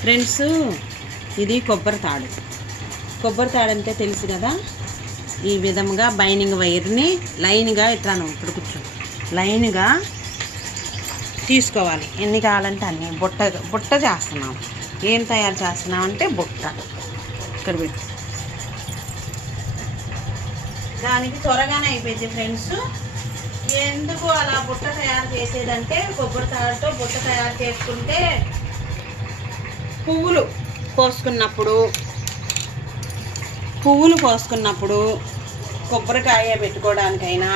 Friends, ఇది కొబ్బరి తాడు అంటే తెలుసు కదా. ఈ విధంగా బైనింగ్ వైర్ని లైన్గా ఇట్లాను ఇప్పుడు కూర్చో లైన్గా తీసుకోవాలి. ఎన్ని కావాలంటే అన్ని. బుట్ట చేస్తున్నాం. ఏం తయారు చేస్తున్నాం అంటే బుట్ట. ఇక్కడ పెట్టి దానికి త్వరగానే అయిపోయింది ఫ్రెండ్స్. ఎందుకు అలా బుట్ట తయారు చేసేదంటే, కొబ్బరి తాడుతో బుట్ట తయారు చేసుకుంటే పువ్వులు కోసుకున్నప్పుడు కొబ్బరికాయ పెట్టుకోవడానికైనా,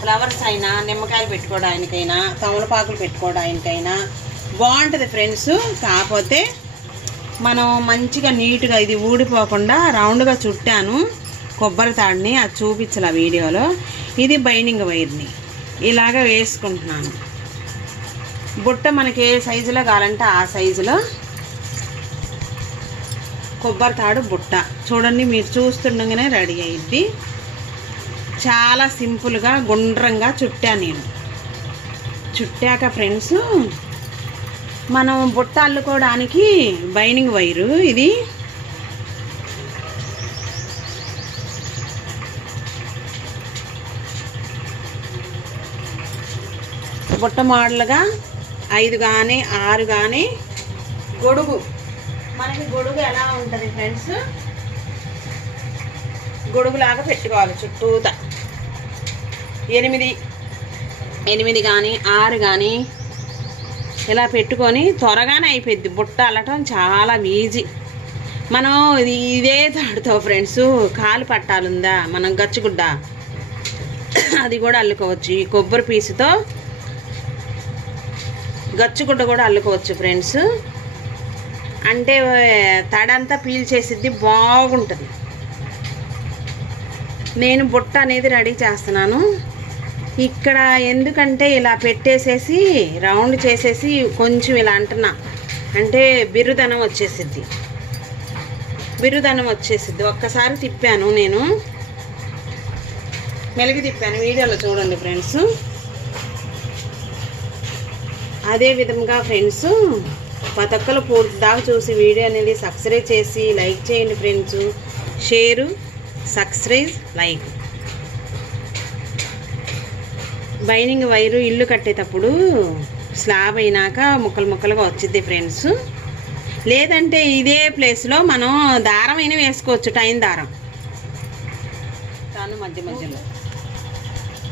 ఫ్లవర్స్ అయినా, నిమ్మకాయలు పెట్టుకోవడానికైనా, తమలపాకులు పెట్టుకోవడానికైనా బాగుంటుంది ఫ్రెండ్స్. కాకపోతే మనం మంచిగా నీట్గా ఇది ఊడిపోకుండా రౌండ్గా చుట్టాను కొబ్బరి తాడుని. అది చూపించాల వీడియోలో. ఇది బైనింగ్ వైర్ని ఇలాగ వేసుకుంటున్నాను. బుట్ట మనకి ఏ సైజులో కావాలంటే ఆ సైజులో కొబ్బరి తాడు బుట్ట. చూడండి, మీరు చూస్తుండగానే రెడీ అయ్యిద్ది. చాలా సింపుల్గా గుండ్రంగా చుట్టాను నేను. చుట్టాక ఫ్రెండ్స్, మనం బుట్ట అల్లుకోవడానికి బైనింగ్ వైరు ఇది. బుట్ట మోడల్గా 5 కానీ 6 కానీ గొడుగు. మనకి గొడుగు ఎలా ఉంటుంది ఫ్రెండ్స్, గొడుగులాగా పెట్టుకోవాలి చుట్టూత. 8 కానీ 6 కానీ ఇలా పెట్టుకొని త్వరగానే అయిపోద్ది. బుట్ట అల్లటం చాలా ఈజీ. మనం ఇదే తాడుతో ఫ్రెండ్స్ కాలు పట్టాలుందా, మనం గచ్చుగుడ్డ, అది కూడా అల్లుకోవచ్చు. ఈ కొబ్బరి పీసుతో గచ్చుగుడ్డ కూడా అల్లుకోవచ్చు ఫ్రెండ్స్. అంటే తడంతా పీల్చేసిద్ది, బాగుంటుంది. నేను బుట్ట అనేది రెడీ చేస్తున్నాను ఇక్కడ. ఎందుకంటే ఇలా పెట్టేసేసి రౌండ్ చేసేసి కొంచెం ఇలా అంటున్నా అంటే బిరుదనం వచ్చేసిద్ది. ఒక్కసారి తిప్పాను నేను, మెలిగి తిప్పాను. వీడియోలో చూడండి ఫ్రెండ్స్. అదే విధంగా ఫ్రెండ్స్, ప్రతి ఒక్కరు పూర్తి దాకా చూసి వీడియో అనేది సబ్స్క్రైబ్ చేసి లైక్ చేయండి friends. Share, subscribe, like. Binding wire ఇల్లు కట్టేటప్పుడు స్లాబ్ అయినాక ముక్కలుగా వచ్చింది ఫ్రెండ్స్. లేదంటే ఇదే ప్లేస్లో మనం దారం అయినా వేసుకోవచ్చు, టైం దారం మధ్యలో.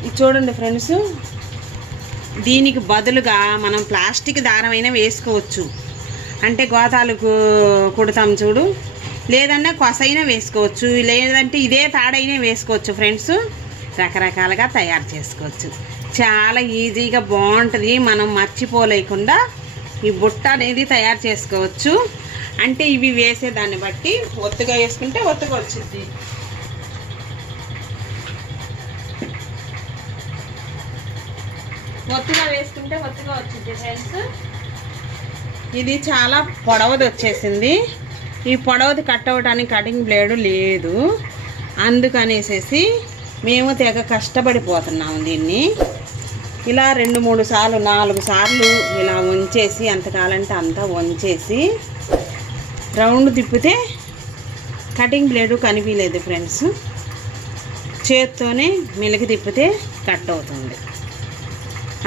ఇది చూడండి ఫ్రెండ్స్, దీనికి బదులుగా మనం ప్లాస్టిక్ దారం అయినా వేసుకోవచ్చు. అంటే గోతాలకు కుడతాం చూడు, లేదన్నా కొసైనా వేసుకోవచ్చు, లేదంటే ఇదే తాడైనా వేసుకోవచ్చు ఫ్రెండ్స్. రకరకాలుగా తయారు చేసుకోవచ్చు. చాలా ఈజీగా బాగుంటుంది. మనం మర్చిపోలేకుండా ఈ బుట్ట అనేది తయారు చేసుకోవచ్చు. అంటే ఇవి వేసేదాన్ని బట్టి ఒత్తుగా వేసుకుంటే ఒత్తుగా వచ్చింది. ఒత్తుగా వేసుకుంటే ఒత్తుగా వచ్చింది ఫ్రెండ్స్. ఇది చాలా పొడవది వచ్చేసింది. ఈ పొడవది కట్ అవ్వడానికి కటింగ్ బ్లేడు లేదు. అందుకనేసేసి మేము తెగ కష్టపడిపోతున్నాము. దీన్ని ఇలా 2-3 సార్లు 4 సార్లు ఇలా వంచేసి, ఎంతకాలంటే అంత వంచేసి రౌండ్ తిప్పితే కటింగ్ బ్లేడు కనిపించలేదు ఫ్రెండ్స్. చేత్తోనే మెలికి తిప్పితే కట్ అవుతుంది.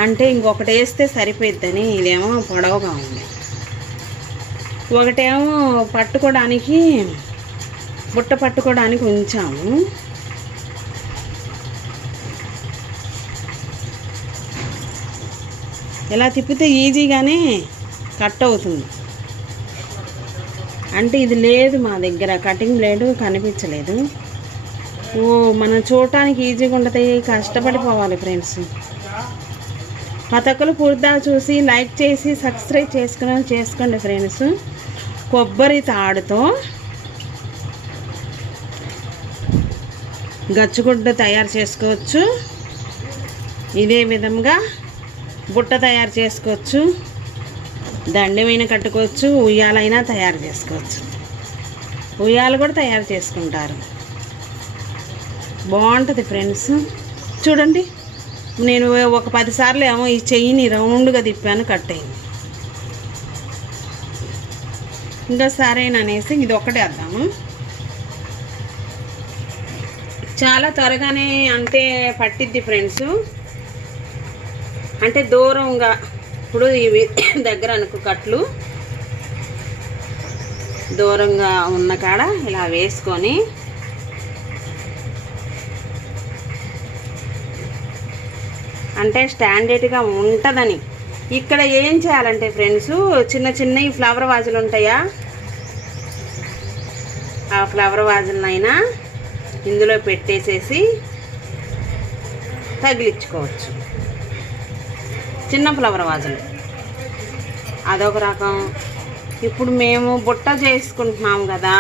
అంటే ఇంకొకటి వేస్తే సరిపోద్దని ఇదేమో పొడవుగా ఉంది. ఒకటేమో పట్టుకోవడానికి, బుట్ట పట్టుకోవడానికి ఉంచాము. ఇలా తిప్పితే ఈజీగానే కట్ అవుతుంది. అంటే ఇది లేదు మా దగ్గర, కటింగ్ బ్లేడు కనిపించలేదు. మనం చూడటానికి ఈజీగా ఉంటుంది, కష్టపడిపోవాలి ఫ్రెండ్స్. ప్రతి ఒక్కరు పూర్తిగా చూసి లైక్ చేసి సబ్స్క్రైబ్ చేసుకోండి ఫ్రెండ్స్. కొబ్బరి తాడుతో గచ్చుగుడ్డ తయారు చేసుకోవచ్చు. ఇదే విధంగా బుట్ట తయారు చేసుకోవచ్చు. దండమైన కట్టుకోవచ్చు. ఉయ్యాలైనా తయారు చేసుకోవచ్చు. ఉయ్యాలు కూడా తయారు చేసుకుంటారు. బాగుంటుంది ఫ్రెండ్స్. చూడండి, నేను ఒక 10 సార్లు ఏమో ఈ చెయ్యిని రౌండ్గా తిప్పాను, కట్ అయింది. ఇంకా సరేననేసి ఇది ఒకటే వేద్దాము. చాలా త్వరగానే అంటే పట్టిద్ది ఫ్రెండ్స్. అంటే దూరంగా ఇప్పుడు ఇవి దగ్గర అనుకో కట్లు దూరంగా ఉన్న కాడ ఇలా వేసుకొని అంటే స్టాండర్డ్గా ఉంటుందని. ఇక్కడ ఏం చేయాలంటే ఫ్రెండ్స్, చిన్న చిన్నవి ఫ్లవర్ వాజులు ఉంటాయా, ఆ ఫ్లవర్ వాజులనైనా ఇందులో పెట్టేసేసి తగిలించుకోవచ్చు. చిన్న ఫ్లవర్ వాజులు అదొక రకం. ఇప్పుడు మేము బుట్ట చేసుకుంటున్నాం కదా,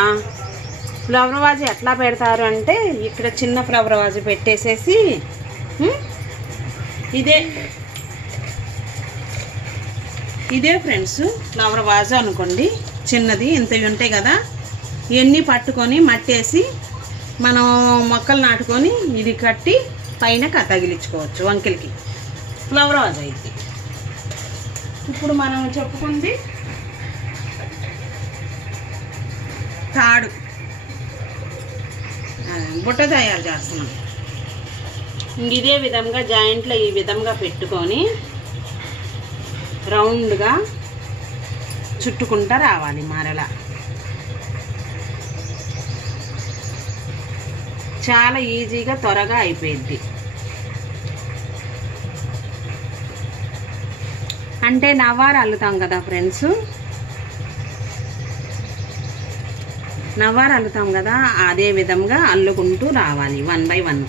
ఫ్లవర్ వాజు ఎట్లా పెడతారు అంటే ఇక్కడ చిన్న ఫ్లవర్ వాజు పెట్టేసేసి ఇదే ఫ్రెండ్స్ ఫ్లవర్ వాజు అనుకోండి, చిన్నది ఇంతవి ఉంటాయి కదా, ఇవన్నీ పట్టుకొని మట్టేసి మనం మొక్కలు నాటుకొని ఇది కట్టి పైన తగిలించుకోవచ్చు. వంకిలికి ఫ్లవర్ వాజ్ అయితే. ఇప్పుడు మనం చెప్పుకుంది తాడు బుట్ట తయారు చేస్తున్నాం. ఇదే విధంగా జాయింట్లో ఈ విధంగా పెట్టుకొని రౌండ్గా చుట్టుకుంటూ రావాలి. మరలా చాలా ఈజీగా త్వరగా అయిపోయింది. అంటే నవ్వారు అల్లుతాం కదా ఫ్రెండ్స్, నవ్వారు అల్లుతాం కదా, అదే విధంగా అల్లుకుంటూ రావాలి 1 by 1.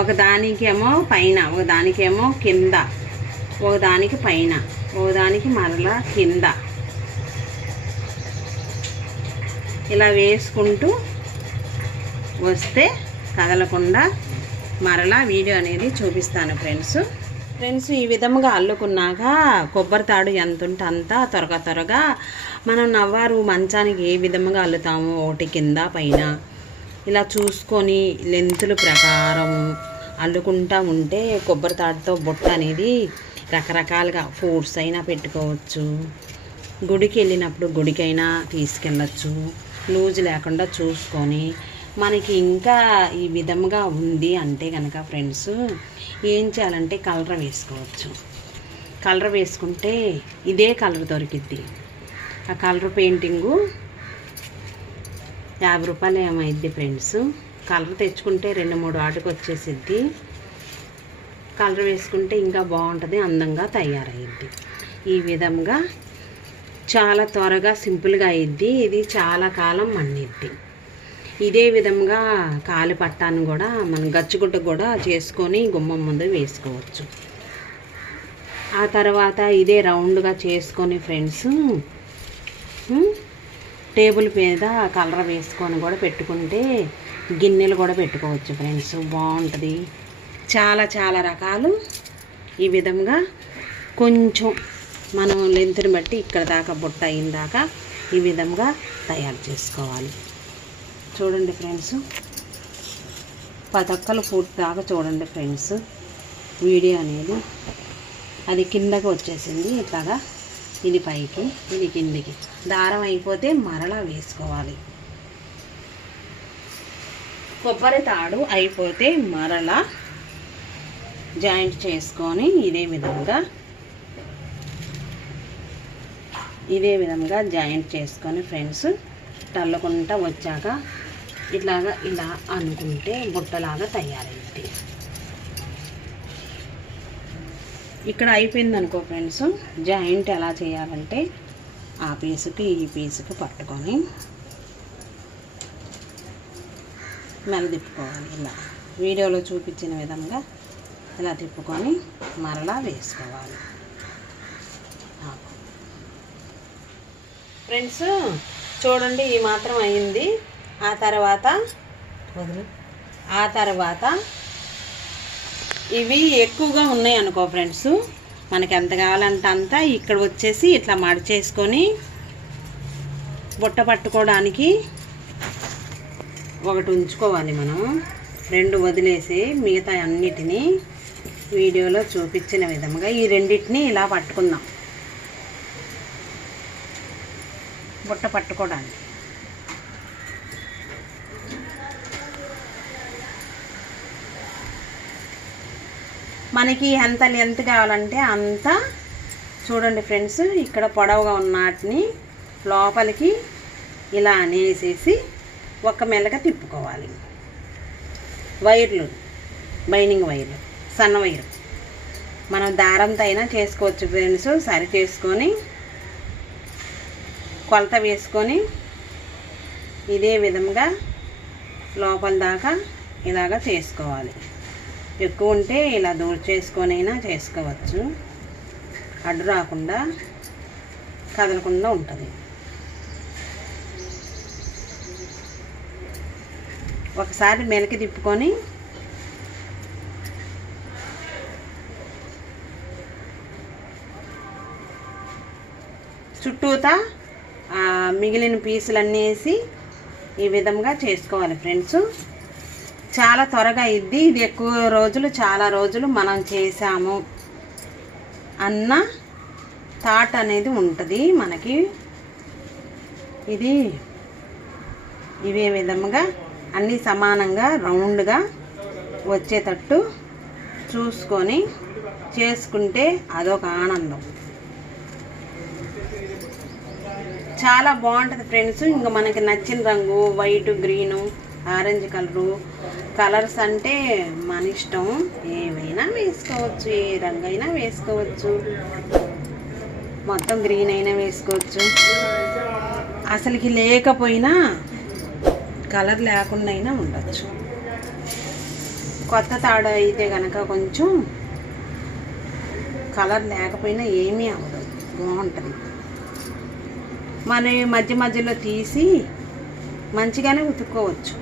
ఒకదానికేమో పైన, ఒకదానికేమో కింద, ఒకదానికి పైన, ఒకదానికి మరలా కింద, ఇలా వేసుకుంటూ వస్తే కదలకుండా మరలా వీడియో అనేది చూపిస్తాను ఫ్రెండ్స్. ఈ విధంగా అల్లుకున్నాక కొబ్బరి తాడు ఎంత ఉంటే అంత త్వరగా మనం నవ్వారు మంచానికి ఏ విధంగా అల్లుతాము, ఒకటి కింద పైన ఇలా చూసుకొని లెంతుల ప్రకారం అల్లుకుంటూ ఉంటే కొబ్బరి తాడుతో బుట్ట అనేది రకరకాలుగా ఫ్రూట్స్ అయినా పెట్టుకోవచ్చు. గుడికి వెళ్ళినప్పుడు గుడికైనా తీసుకెళ్ళచ్చు. లూజ్ లేకుండా చూసుకొని మనకి ఇంకా ఈ విధంగా ఉంది అంటే కనుక ఫ్రెండ్స్ ఏం చేయాలంటే కలర్ వేసుకోవచ్చు. కలర్ వేసుకుంటే ఇదే కలర్ దొరికిద్ది. ఆ కలర్ పెయింటింగు 50 రూపాయలు ఏమైద్ది ఫ్రెండ్స్. కలర్ తెచ్చుకుంటే 2-3 వాటికి వచ్చేసిద్ది. కలర్ వేసుకుంటే ఇంకా బాగుంటుంది, అందంగా తయారయ్యిద్ది. ఈ విధంగా చాలా త్వరగా సింపుల్గా అయ్యిద్ది. ఇది చాలా కాలం మన్నిద్ది. ఇదే విధంగా కాలి పట్టాన్ని కూడా మనం గచ్చుగుడ్డ కూడా చేసుకొని గుమ్మం ముందు వేసుకోవచ్చు. ఆ తర్వాత ఇదే రౌండ్గా చేసుకొని ఫ్రెండ్స్ టేబుల్ మీద కలర్ వేసుకొని కూడా పెట్టుకుంటే గిన్నెలు కూడా పెట్టుకోవచ్చు ఫ్రెండ్స్, బాగుంటుంది. చాలా రకాలు ఈ విధంగా కొంచెం మనం లెంత్ని బట్టి ఇక్కడ దాకా బుట్ట అయిందాకా ఈ విధంగా తయారు చేసుకోవాలి. చూడండి ఫ్రెండ్స్, 10 ఒక్కలు పూర్తి దాకా చూడండి ఫ్రెండ్స్. వీడియో అనేది అది కిందకి వచ్చేసింది ఇట్లాగా, ఇది పైకి ఇది కిందికి. దారం అయిపోతే మరలా వేసుకోవాలి. కొబ్బరి తాడు అయిపోతే మరలా జాయింట్ చేసుకొని ఇదే విధంగా జాయింట్ చేసుకొని ఫ్రెండ్స్ తల్లుకుంటా వచ్చాక ఇట్లాగా ఇలా అనుకుంటే బుట్టలాగా తయారైంది. ఇక్కడ అయిపోయింది అనుకో ఫ్రెండ్స్. జాయింట్ ఎలా చేయాలంటే ఆ పీసుకి ఈ పీసుకి పట్టుకొని మెల్ల తిప్పుకోవాలి. ఇలా వీడియోలో చూపించిన విధంగా ఇలా తిప్పుకొని మరలా వేసుకోవాలి ఫ్రెండ్స్. చూడండి ఈ మాత్రం అయింది. ఆ తర్వాత ఇవి ఎక్కువగా ఉన్నాయి అనుకో ఫ్రెండ్స్, మనకి ఎంత కావాలంటే అంత ఇక్కడ వచ్చేసి ఇట్లా మడిచేసుకొని బుట్ట పట్టుకోవడానికి ఒకటి ఉంచుకోవాలి మనం. 2 వదిలేసి మిగతా అన్నిటినీ వీడియోలో చూపించిన విధంగా ఈ రెండింటిని ఇలా పట్టుకుందాం. బుట్ట పట్టుకోవడానికి. మనకి ఎంత లెంత్ కావాలంటే అంత చూడండి ఫ్రెండ్స్. ఇక్కడ పొడవుగా ఉన్న వాటిని లోపలికి ఇలా అనేసేసి ఒక మెల్లగా తిప్పుకోవాలి. వైర్లు, బైండింగ్ వైర్లు, సన్న వైరు మనం దారంతో అయినా చేసుకోవచ్చు ఫ్రెండ్స్. సరి చేసుకొని కొలత వేసుకొని ఇదే విధంగా లోపల దాకా ఇలాగా చేసుకోవాలి. ఎక్కువ ఉంటే ఇలా దూరం చేసుకొని అయినా చేసుకోవచ్చు. అడ్డు రాకుండా కదలకుండా ఉంటుంది. ఒకసారి మెలికి తిప్పుకొని చుట్టూతా మిగిలిన పీసులన్నీ వేసి ఈ విధంగా చేసుకోవాలి ఫ్రెండ్స్. చాలా త్వరగా అయ్యిద్ది. ఇది ఎక్కువ రోజులు, చాలా రోజులు మనం చేసాము అన్న థాట్ అనేది ఉంటుంది మనకి. ఇది ఇవే విధంగా అన్నీ సమానంగా రౌండ్గా వచ్చేటట్టు చూసుకొని చేసుకుంటే అదొక ఆనందం. చాలా బాగుంటుంది ఫ్రెండ్స్. ఇంకా మనకి నచ్చిన రంగు వైట్, గ్రీను, ఆరెంజ్ కలర్స్ అంటే మన ఇష్టం. ఏమైనా వేసుకోవచ్చు, ఏ రంగు అయినా వేసుకోవచ్చు. మొత్తం గ్రీన్ అయినా వేసుకోవచ్చు. అసలుకి లేకపోయినా కలర్ లేకుండా అయినా ఉండొచ్చు. కొత్త తాడు అయితే కనుక కొంచెం కలర్ లేకపోయినా ఏమీ అవ్వదు, బాగుంటుంది. మన మధ్య మధ్యలో తీసి మంచిగానే ఉతుక్కోవచ్చు.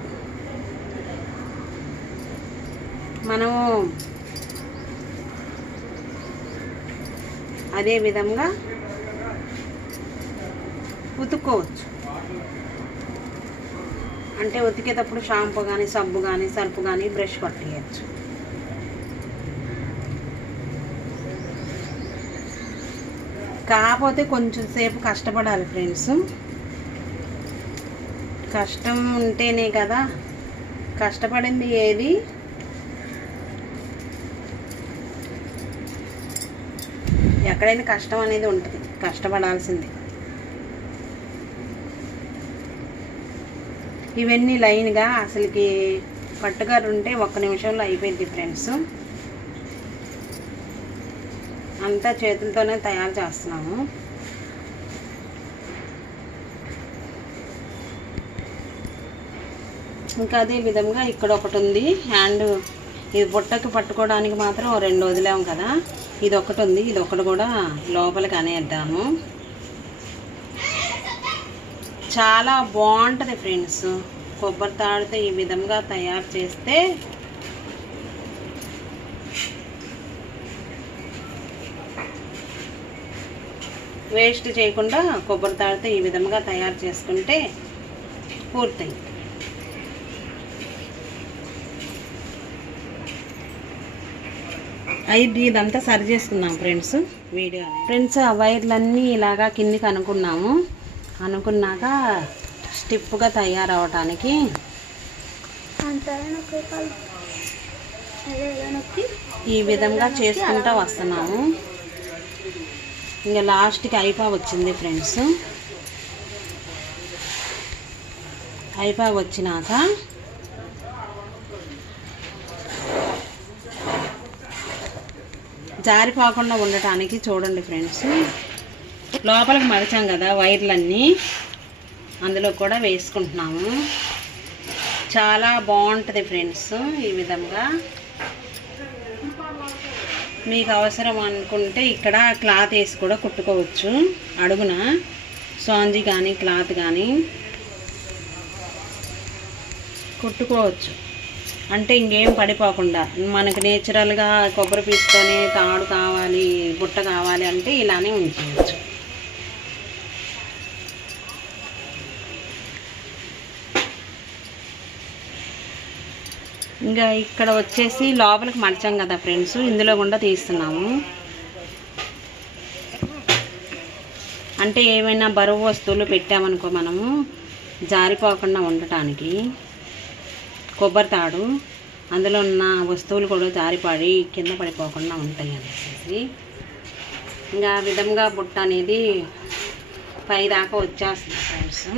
మనము అదే విధంగా ఉతుక్కోవచ్చు. అంటే ఉతికేటప్పుడు షాంపూ కానీ, సబ్బు కానీ, సర్ఫ్ కానీ, బ్రష్ పట్టేయచ్చు. కాకపోతే కొంచెం సేపు కష్టపడాలి ఫ్రెండ్స్. కష్టం ఉంటేనే కదా, కష్టపడింది ఏది ఎక్కడైనా కష్టం అనేది ఉంటుంది, కష్టపడాల్సిందే. ఇవన్నీ లైన్గా అసలుకి పట్టుగారు ఉంటే 1 నిమిషంలో అయిపోయింది ఫ్రెండ్స్. అంతా చేతులతోనే తయారు చేస్తున్నాము. ఇంకా అదే విధంగా ఇక్కడ ఒకటి ఉంది హ్యాండ్. ఇది బుట్టకి పట్టుకోవడానికి మాత్రం 2 వదిలాము కదా, ఇది ఒకటి ఉంది. ఇది ఒకటి కూడా లోపలికి అనేద్దాము. చాలా బాగుంటుంది ఫ్రెండ్స్. కొబ్బరి తాడుతో ఈ విధంగా తయారు చేస్తే వేస్ట్ చేయకుండా కొబ్బరి తాడుతో ఈ విధంగా తయారు చేసుకుంటే పూర్తయింది. ఇదంతా సరి చేసుకున్నాం ఫ్రెండ్స్. వీడియో ఫ్రెండ్స్, ఆ వైర్లన్నీ ఇలాగా కిందికి అనుకున్నాక స్టిప్గా తయారవటానికి ఈ విధంగా చేసుకుంటూ వస్తున్నాము. ఇంకా లాస్ట్కి అయిపా వచ్చింది ఫ్రెండ్స్. అయిపా వచ్చినాక జారిపోకుండా ఉండటానికి చూడండి ఫ్రెండ్స్, లోపలికి మడిచాం కదా వైర్లన్నీ, అందులో కూడా వేసుకుంటున్నాము. చాలా బాగుంటుంది ఫ్రెండ్స్. ఈ విధంగా మీకు అవసరం అనుకుంటే ఇక్కడ క్లాత్ వేసి కూడా కుట్టుకోవచ్చు. అడుగున స్పాంజీ కానీ క్లాత్ కానీ కుట్టుకోవచ్చు. అంటే ఇంకేం పడిపోకుండా మనకి నేచురల్గా కొబ్బరి పీసుకొని తాడు కావాలి, బుట్ట కావాలి అంటే ఇలానే ఉంచవచ్చు. ఇంకా ఇక్కడ వచ్చేసి లోపలికి మడిచాం కదా ఫ్రెండ్స్, ఇందులో కూడా తీస్తున్నాము. అంటే ఏమైనా బరువు వస్తువులు పెట్టామనుకో మనము జారిపోకుండా ఉండటానికి కొబ్బరి తాడు, అందులో ఉన్న వస్తువులు కూడా జారిపడి కింద పడిపోకుండా ఉంటాయి అనేసి ఇంకా ఆ విధంగా బుట్ట అనేది పైదాకా వచ్చేస్తుంది ఫ్రెండ్స్.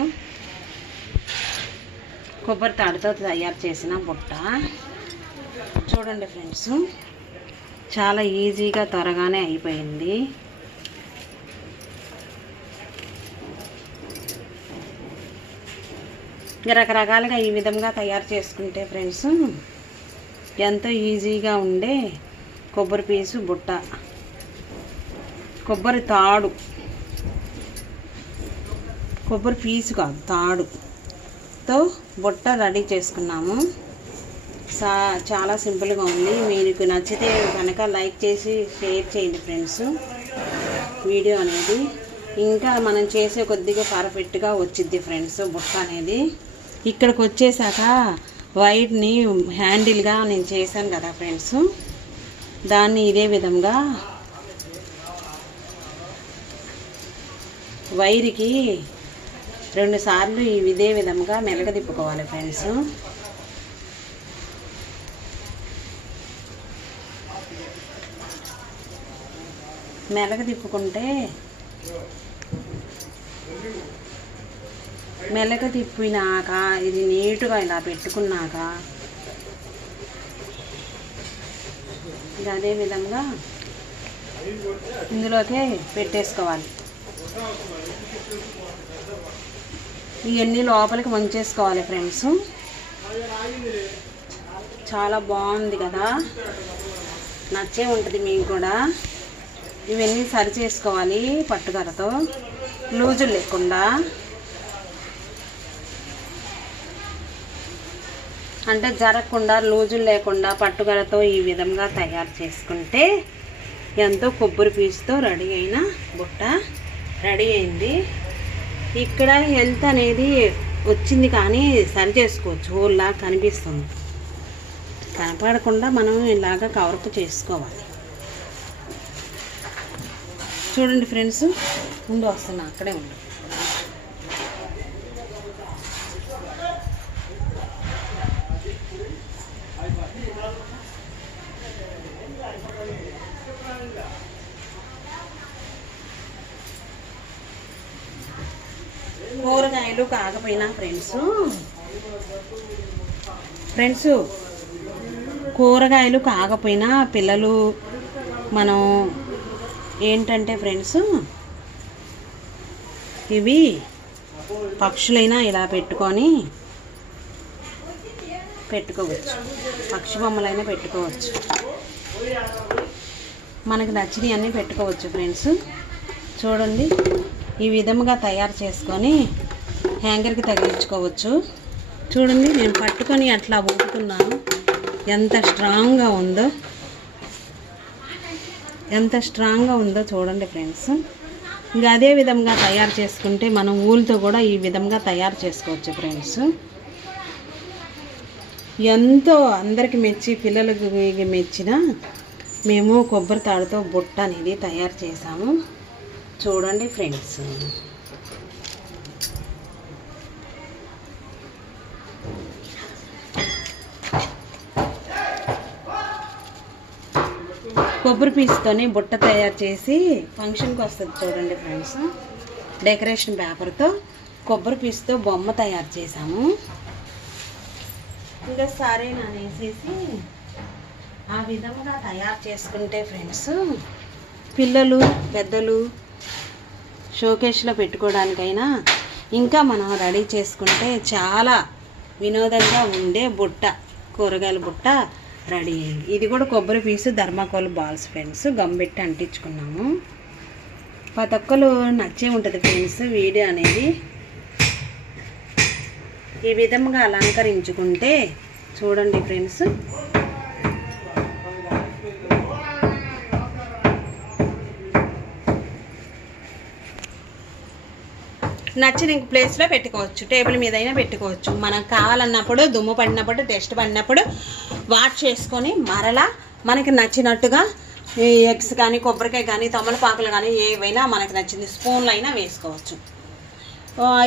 కొబ్బరి తాడుతో తయారు చేసిన బుట్ట చూడండి ఫ్రెండ్స్, చాలా ఈజీగా త్వరగానే అయిపోయింది. ఇంకా రకరకాలుగా ఈ విధంగా తయారు చేసుకుంటే ఫ్రెండ్స్ ఎంతో ఈజీగా ఉండే కొబ్బరి పీసు బుట్ట, కొబ్బరి తాడు, కొబ్బరి పీసు కాదు తాడుతో బుట్ట రెడీ చేసుకున్నాము. చాలా సింపుల్గా ఉంది. మీకు నచ్చితే కనుక లైక్ చేసి షేర్ చేయండి ఫ్రెండ్స్ వీడియో అనేది. ఇంకా మనం చేసే కొద్దిగా పర్ఫెక్ట్గా వచ్చిద్ది ఫ్రెండ్స్ బుట్ట అనేది. ఇక్కడికి వచ్చేసాక వైర్ని హ్యాండిల్గా నేను చేశాను కదా ఫ్రెండ్స్, దాన్ని ఇదే విధంగా వైర్కి 2 సార్లు ఇదే విధంగా మెలగ తిప్పుకోవాలి ఫ్రెండ్స్. మెలగ తిప్పుకుంటే మెలగ తిప్పినాక ఇది నీట్గా ఇలా పెట్టుకున్నాక ఇది అదే విధంగా ఇందులోకే పెట్టేసుకోవాలి. ఇవన్నీ లోపలికి వంచేసుకోవాలి ఫ్రెండ్స్. చాలా బాగుంది కదా, నచ్చే ఉంటుంది మీకు కూడా. ఇవన్నీ సరి చేసుకోవాలి పట్టుకరతో, లూజులు లేకుండా. అంటే జరగకుండా లూజులు లేకుండా పట్టుకరతో ఈ విధంగా తయారు చేసుకుంటే ఎంతో కొబ్బరి పీచుతో రెడీ అయిన బుట్ట రెడీ అయింది. ఇక్కడ హెల్త్ అనేది వచ్చింది కానీ సరి చేసుకోవచ్చు. హోల్లా కనిపిస్తుంది, కనపడకుండా మనం ఇలాగ కవరప్ చేసుకోవాలి. చూడండి ఫ్రెండ్స్, ముందు వస్తున్నా, అక్కడే ఉండు. కూరగాయలు కాకపోయినా ఫ్రెండ్స్ కూరగాయలు కాకపోయినా పిల్లలు మనం ఏంటంటే ఫ్రెండ్స్ ఇవి పక్షులైనా ఇలా పెట్టుకోవచ్చు, పక్షి బొమ్మలైనా పెట్టుకోవచ్చు, మనకు నచ్చినవి అన్నీ పెట్టుకోవచ్చు ఫ్రెండ్స్. చూడండి ఈ విధముగా తయారు చేసుకొని హ్యాంగర్కి తగిలించుకోవచ్చు. చూడండి నేను పట్టుకొని అట్లా ఊపుతున్నాను, ఎంత స్ట్రాంగ్గా ఉందో చూడండి ఫ్రెండ్స్. ఇంకా అదే విధంగా తయారు చేసుకుంటే మనం ఊలుతో కూడా ఈ విధంగా తయారు చేసుకోవచ్చు ఫ్రెండ్స్. ఎంతో అందరికి మెచ్చి పిల్లలకు మెచ్చిన మేము కొబ్బరి తాడుతో బుట్ట అనేది తయారు చేసాము. చూడండి ఫ్రెండ్స్, కొబ్బరి పీచుతోని బుట్ట తయారు చేసి ఫంక్షన్కి వస్తుంది. చూడండి ఫ్రెండ్స్, డెకరేషన్ పేపర్తో కొబ్బరి పీచుతో బొమ్మ తయారు చేసాము. ఇంకా సరేననేసేసి ఆ విధంగా తయారు చేసుకుంటే ఫ్రెండ్స్ పిల్లలు పెద్దలు షోకేస్లో పెట్టుకోవడానికైనా ఇంకా మనం రెడీ చేసుకుంటే చాలా వినోదంగా ఉండే బుట్ట, కూరగాయల బుట్ట రెడీ అయింది. ఇది కూడా కొబ్బరి పీసు థర్మాకోల్ బాల్స్ ఫ్రెండ్స్, గమ్ పెట్టి అంటించుకున్నాము. ప్రతి ఒక్కరు నచ్చే ఉంటుంది ఫ్రెండ్స్ వీడియో అనేది. ఈ విధంగా అలంకరించుకుంటే చూడండి ఫ్రెండ్స్, నచ్చిన ప్లేస్లో పెట్టుకోవచ్చు, టేబుల్ మీద అయినా పెట్టుకోవచ్చు. మనకు కావాలన్నప్పుడు దుమ్ము పడినప్పుడు డస్ట్ పడినప్పుడు వాష్ చేసుకొని మరలా మనకి నచ్చినట్టుగా ఈ ఎగ్స్ కానీ కొబ్బరికాయ కానీ తమలపాకులు కానీ ఏవైనా మనకు నచ్చింది స్పూన్లు అయినా వేసుకోవచ్చు.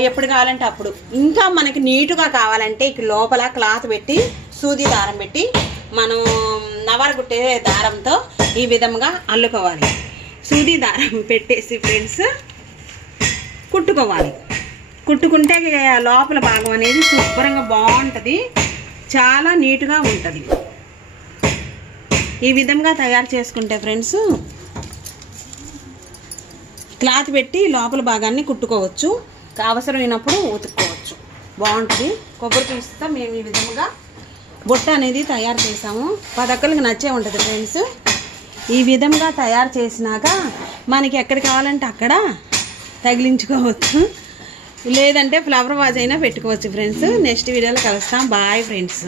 ఎప్పుడు కావాలంటే అప్పుడు. ఇంకా మనకి నీటుగా కావాలంటే ఇక లోపల క్లాత్ పెట్టి సూది దారం పెట్టి మనం నవారు కుట్టే దారంతో ఈ విధంగా అల్లుకోవాలి. సూది దారం పెట్టేసి ఫ్రెండ్స్ కుట్టుకోవాలి. కుట్టుకుంటే లోపల భాగం అనేది శుభ్రంగా బాగుంటుంది, చాలా నీట్గా ఉంటుంది. ఈ విధంగా తయారు చేసుకుంటే ఫ్రెండ్స్ క్లాత్ పెట్టి లోపల భాగాన్ని కుట్టుకోవచ్చు, అవసరమైనప్పుడు ఉతుక్కోవచ్చు, బాగుంటుంది. కొబ్బరి పీసుతో మేము ఈ విధంగా బుట్ట అనేది తయారు చేసాము. 10 ఒక్కరికి నచ్చే ఉంటుంది ఫ్రెండ్స్. ఈ విధంగా తయారు చేసినాక మనకి ఎక్కడ కావాలంటే అక్కడ తగిలించుకోవచ్చు, లేదంటే ఫ్లవర్ వాజ్ అయినా పెట్టుకోవచ్చు ఫ్రెండ్స్. నెక్స్ట్ వీడియోలో కలుస్తాం. Bye friends.